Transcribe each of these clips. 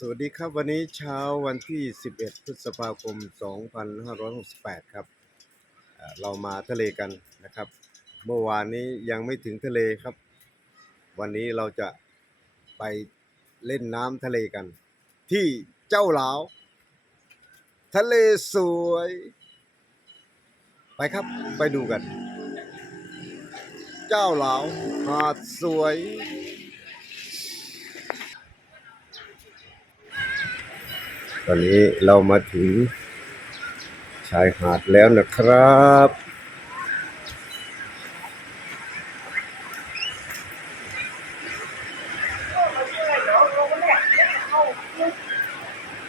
สวัสดีครับวันนี้เช้าวันที่ 11 พฤษภาคม 2568 ครับ เรามาทะเลกันนะครับ เมื่อวานนี้ยังไม่ถึงทะเลครับ วันนี้เราจะไปเล่นน้ำทะเลกัน ที่เจ้าหลาว ทะเลสวย ไปครับไปดูกัน เจ้าหลาวหาดสวย ตอนนี้เรามาถึงชายหาดแล้วนะครับ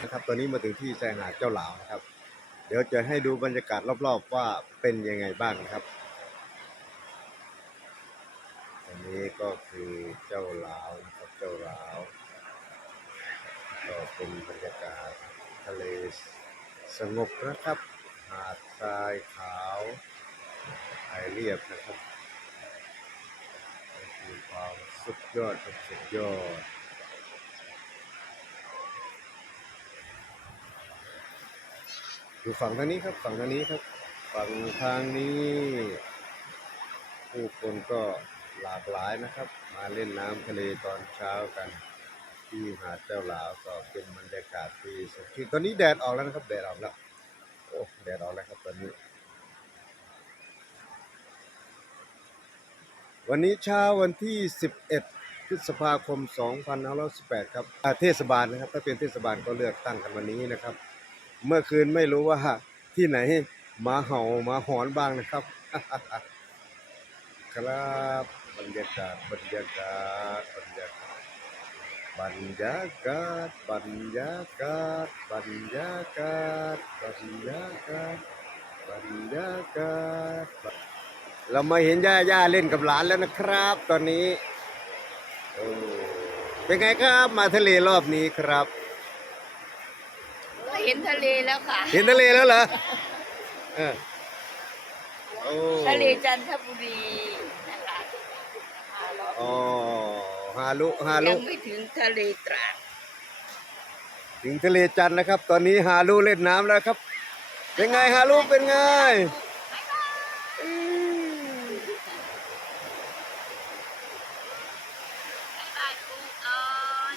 นะครับ ตอนนี้มาถึงที่ชายหาดเจ้าหลาวนะครับ เดี๋ยวจะให้ดูบรรยากาศรอบๆว่าเป็นยังไงบ้างนะครับอันนี้ก็คือเจ้าหลาวนะครับเจ้าหลาว ก็ เป็นบรรยากาศทะเลสงบนะครับ หาดทรายขาวไอเรียบนะครับมีความสุดยอดครับสุดยอดดูฝั่งทางนี้ครับฝั่งทางนี้ครับฝั่งทางนี้ ผู้คนก็หลากหลายนะครับ มาเล่นน้ำทะเลตอนเช้ากัน ที่หาดเจ้าหลาวก็เป็นบรรยากาศที่สดชื่นตอนนี้แดดออกแล้วนะครับ แดดออกแล้วโอ้แดดออกแล้วครับตอนนี้ วันนี้เช้าวันที่ 11 พฤษภาคม 2518 ครับอ่าเทศบาลนะครับ ถ้าเป็นเทศบาลก็เลือกตั้งกันวันนี้นะครับ เมื่อคืนไม่รู้ว่าที่ไหนหมาเห่าหมาหอนบ้างนะครับ ครับบรรยากาศบรรยากาศบรรยากาศ บรรยากาศบรรยากาศบรรยากาศบรรยากาศบรรยากาศเรามาเห็นย่าย่าเล่นกับหลานแล้วนะครับ ตอนนี้โอ้เป็นไงครับมาทะเลรอบนี้ครับเห็นทะเลแล้วค่ะ เห็นทะเลแล้วเหรอเออโอ้ทะเลจันทบุรีนะคะอ่าเราอ๋อ ฮาลุฮาลุยังไม่ถึงทะเลตราดถึงทะเลจันทร์นะครับ ตอนนี้ฮาลุเล่นน้ำแล้วครับ เป็นไงฮาลุเป็นไงอืม บายปูก่อน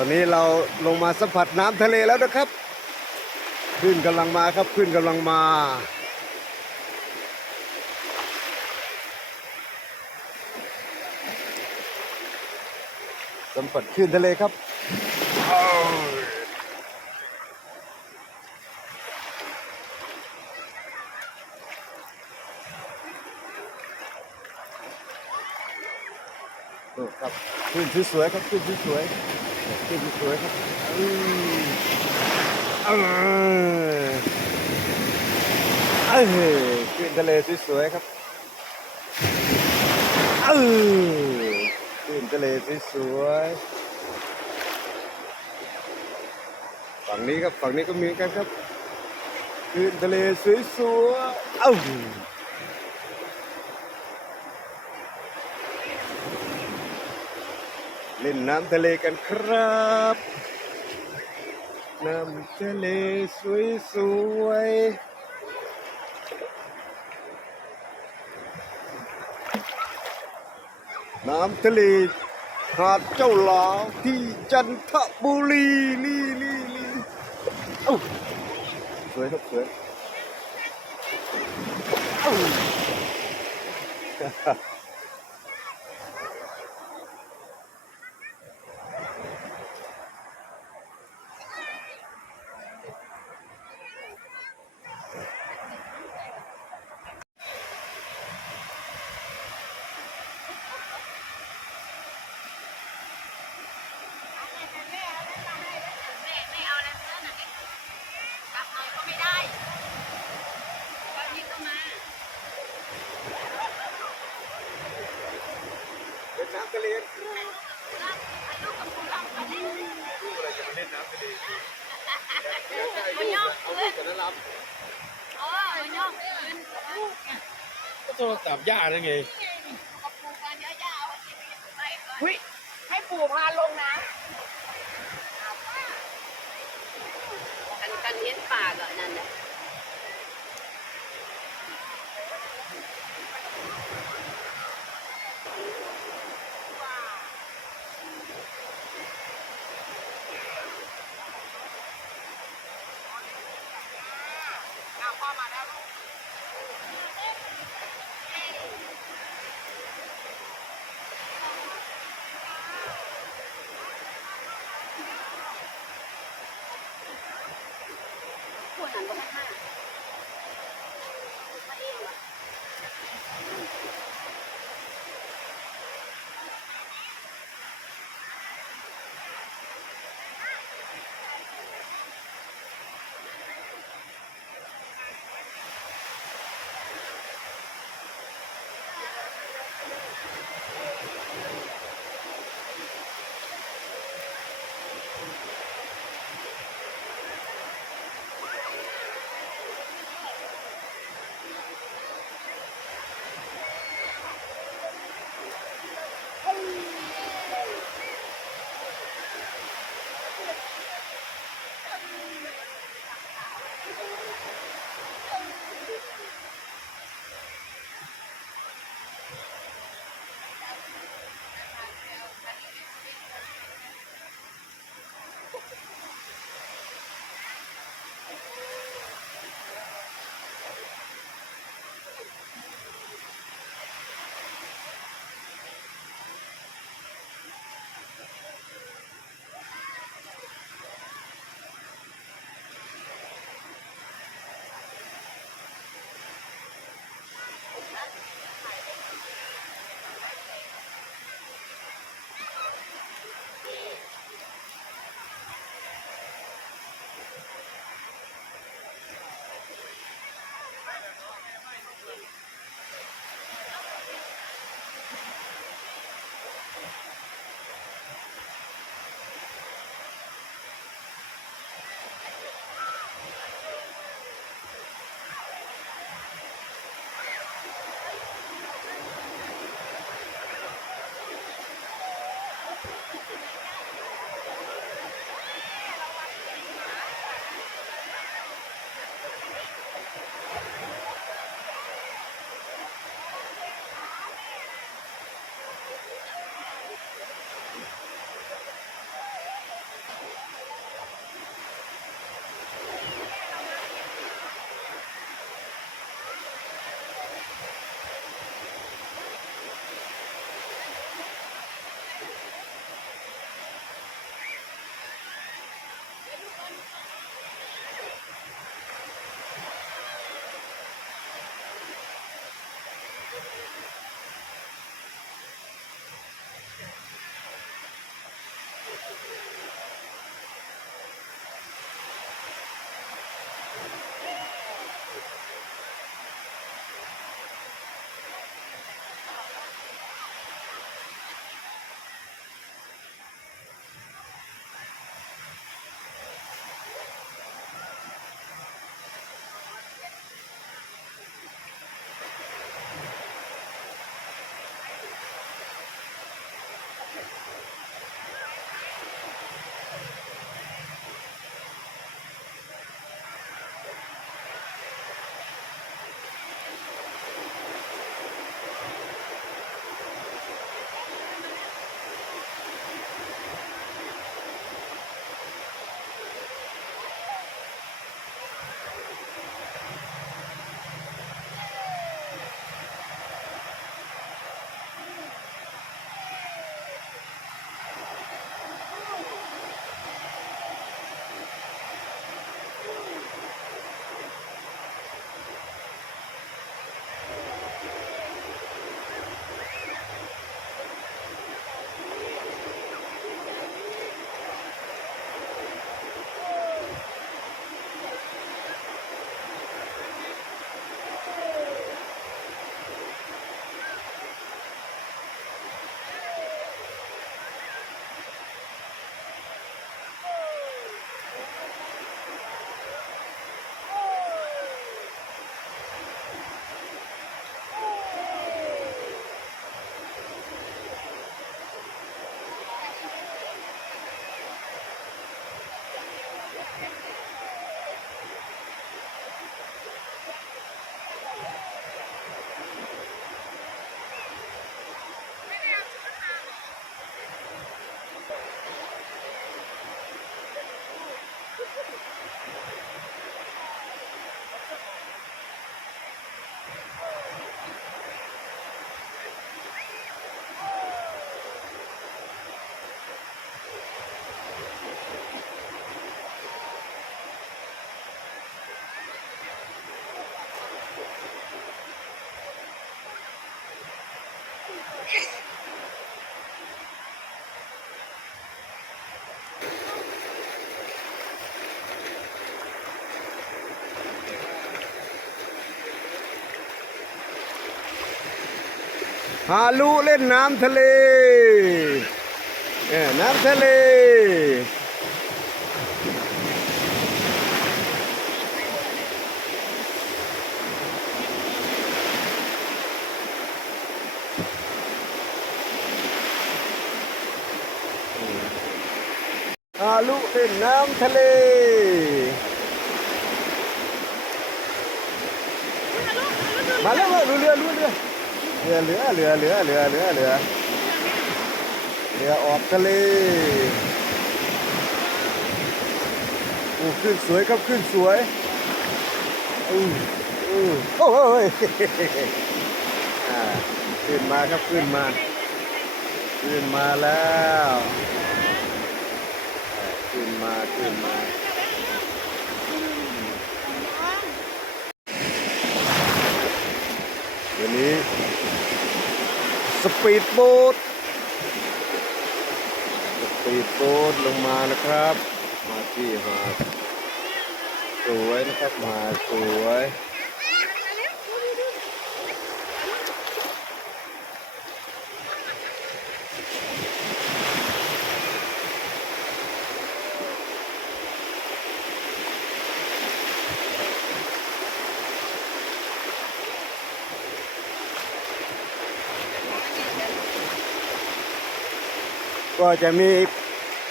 ตอนนี้เราลงมาสัมผัสน้ำทะเลแล้วนะครับขึ้นกำลังมาครับขึ้นกำลังมาสัมผัสขึ้นทะเลครับ ดูครับคลื่นสวยๆครับคลื่นสวยๆคลื่นสวยๆครับอืมเออเอ้ยคลื่นทะเลสวยๆครับเออคลื่นทะเลสวยๆฝั่งนี้ครับฝั่งนี้ก็มีกันครับคลื่นทะเลสวยๆเอ้า ล่นน้ำทะเลกันครับ น้ำทะเลสวยสวยๆน้ำทะเลหาดเจ้าหลาวที่จันทบุรีนี่นี่นี่เอ้าสวยครับสวยเอ้าำทะเลลูกอะไรจะมาเล่นน้ำทะเลอยากได้ลูกเอาลูกกับน้ำรับเออมันย่องขึ้นลูกเนี่ยก็โทรศัพท์ย่านั่นไงเอาปูกันเยอะๆเอาไปกินไปก่อนเฮ้ยให้ปู่พาลงน้ำกันกันเลี้ยงปลาเหรอนั่นแหละ พ่อมาแล้วลูก ฮาลุเล่นน้ำทะเลเออน้ำทะเล ฮาลุเล่นน้ำทะเลมาแล้วมาเรือเรือเรือ รือเรือเรือเรือเรือเรือเรือเรือออกทะเลโอ้ขึ้นสวยครับขึ้นสวยอู้อู้โอ้ยอ่าขึ้นมาครับขึ้นมา ขึ้นมาแล้วขึ้นมาขึ้นมาวันนี้ สปีดโบ๊ทสปีดโบ๊ทลงมานะครับ มาที่หาดสวยนะครับมาสวย ก็จะมี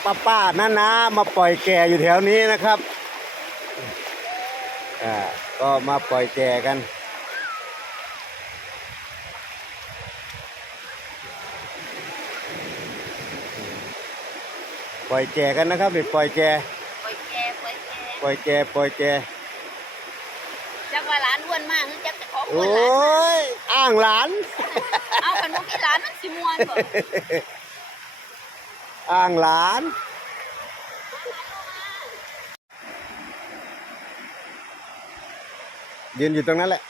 ป้าป้าน้านามาปล่อยแก่อยู่แถวนี้นะครับอ่าก็มาปล่อยแก่กันปล่อยแก่กันนะครับนี่ปล่อยแก่ปล่อยแกปล่อยแกปล่อยแก่ปล่อยแก่จักว่าหลานอ้วนมากหรือจักจะของอ้โอ้วนหลานยอ้างหลาน เอาขนมที่หลานมันสิม่วนบ่ อ้างหลาน ยืนอยู่ตรงนั้นแหละ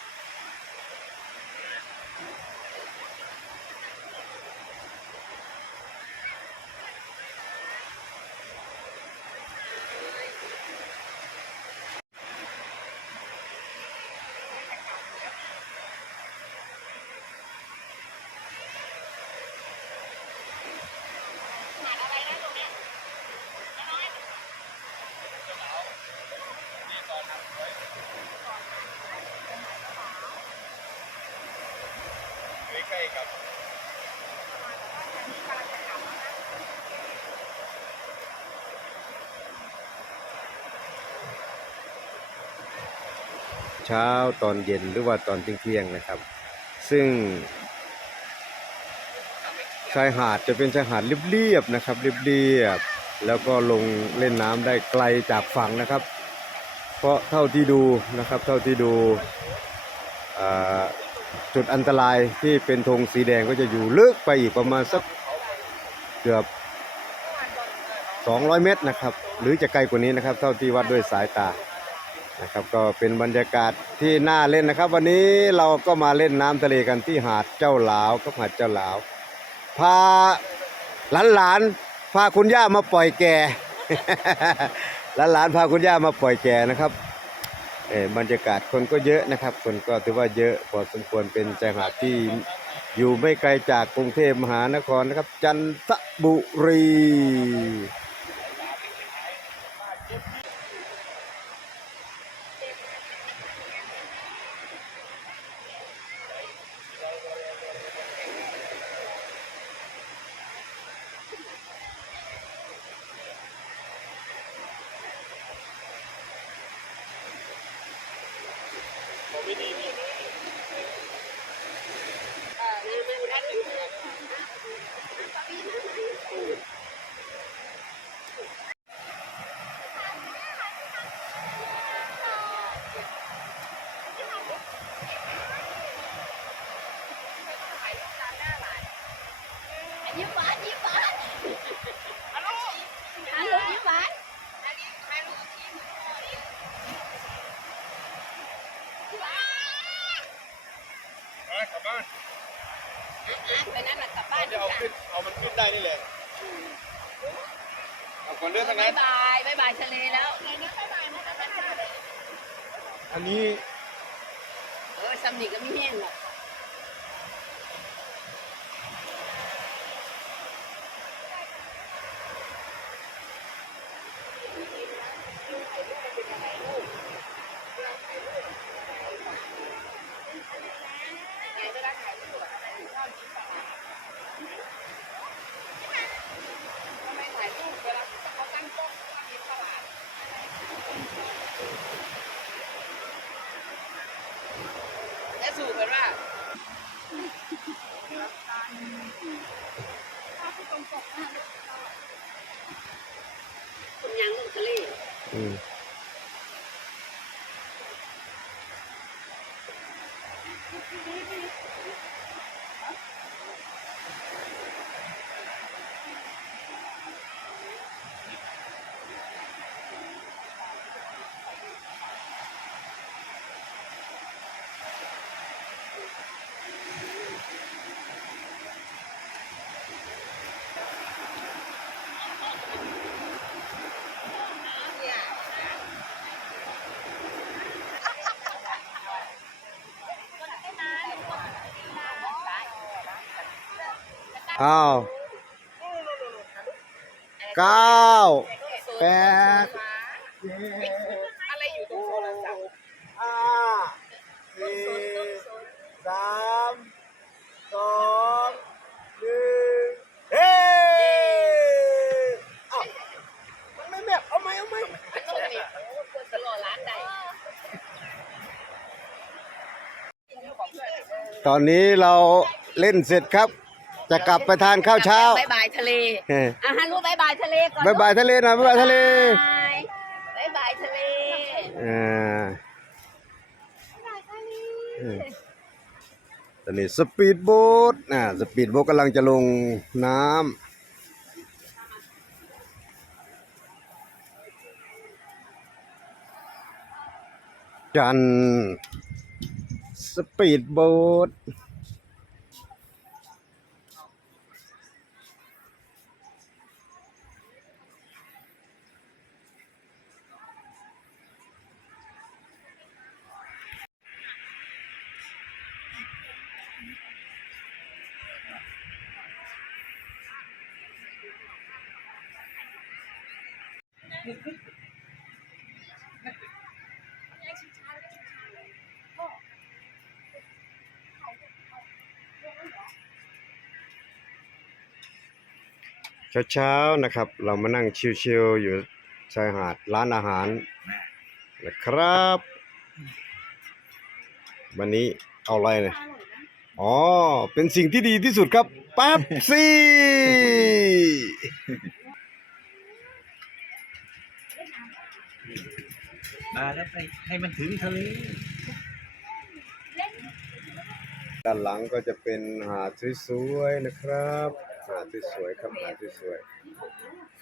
เช้าตอนเย็นหรือว่าตอนเที่ยงนะครับ ซึ่ง ชายหาดจะเป็นชายหาดเรียบๆนะครับเรียบๆแล้วก็ลงเล่นน้ำได้ไกลจากฝั่งนะครับ เพราะเท่าที่ดูนะครับ เท่าที่ดูอ่า จุดอันตรายที่เป็นธงสีแดงก็จะอยู่ลึกไปอีกประมาณสักเกือบ 200 เมตรนะครับ หรือจะไกลกว่านี้นะครับ เท่าที่วัดด้วยสายตานะครับ ก็เป็นบรรยากาศที่น่าเล่นนะครับ วันนี้เราก็มาเล่นน้ำทะเลกันที่หาดเจ้าหลาวครับหาดเจ้าหลาว พาหลานๆพาคุณย่ามาปล่อยแก่หลานๆพาคุณย่ามาปล่อยแก่นะครับ บรรยากาศคนก็เยอะนะครับ คนก็ถือว่าเยอะพอสมควรเป็นชายหาดที่อยู่ไม่ไกลจากกรุงเทพมหานครนะครับ จันทบุรี ยิ้มหวานยิ้มหวาน ฮัลโหล ฮัลโหลยิ้มหวาน อันนี้ใครรู้ทีมพ่อนี่ ยิ้มหวาน ไปกลับบ้านอะไปนั่นน่ะกลับบ้านจะเอาขึ้นเอามันขึ้นได้นี่แหละเอาก่อนเรื่องทั้งบานั้ยนบายบายบายทะเลแล้วอันนี้ เออซัมนี่ก็ไม่แห้งหรอก สู้เพิ่นว่าคุณยังลูกทะเลอืม อ้าวเก้าแปดเจ็ดอะไรอยู่ตรงโทรศัพท์ห้าสี่สามสองหนึ่งเฮ้เอ้ามันไม่แบบเอาไหมเอาไหมอันนู้นนี่โอ้คนตลอดร้านใดตอนนี้เราเล่นเสร็จครับ จะกลับไปทานข้าวเช้าบายบายทะเลเฮ้ยอะฮัลโหลบายบายทะเลก่อนบายบายทะเลหน่อยบายบายทะเลบายบายทะเลอ่าอืมตอนนี้สปีดโบ๊ทอ่าสปีดโบ๊ทกำลังจะลงน้ำจันทร์สปีดโบ๊ท เช้าๆนะครับ เรามานั่งชิลๆอยู่ชายหาดร้านอาหารนะครับ วันนี้เอาอะไรเนี่ยอ๋อ เป็นสิ่งที่ดีที่สุดครับ แป๊บซี่าแล้วไปให้มันถึงทะเลด้านหลังก็จะเป็นหาดสวยๆนะครับ หาดสวยๆครับหาดสวย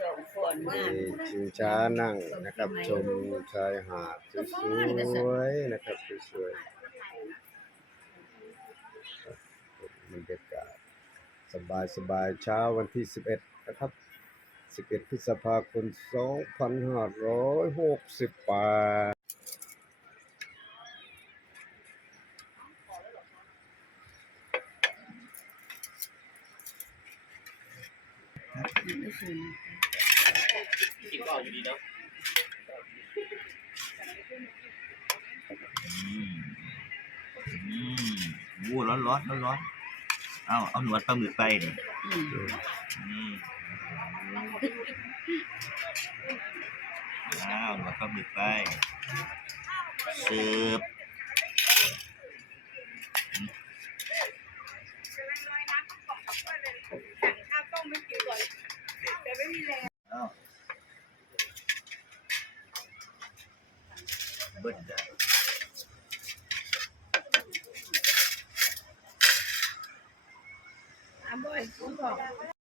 สองคนๆมีชิงช้านั่งนะครับ ชมชายหาดสวยๆนะครับสวยๆบรรยากาศสบายๆเช้าวันที่ 11 นะครับ 11พฤษภาคม 2568กินก็อยู่ดีเนาะอืมอืมโอ้ร้อนร้อนร้อนร้อนเอาเอาหนวดปลาหมึกไปนี่อืมอืมอ้าวห นวดปลาหมึกไปเสิร์ฟข้าวต้มไม่กินก่อนแต่ไม่มีแรงอ้าวเบิ้ลได้อะบอยคุณบอก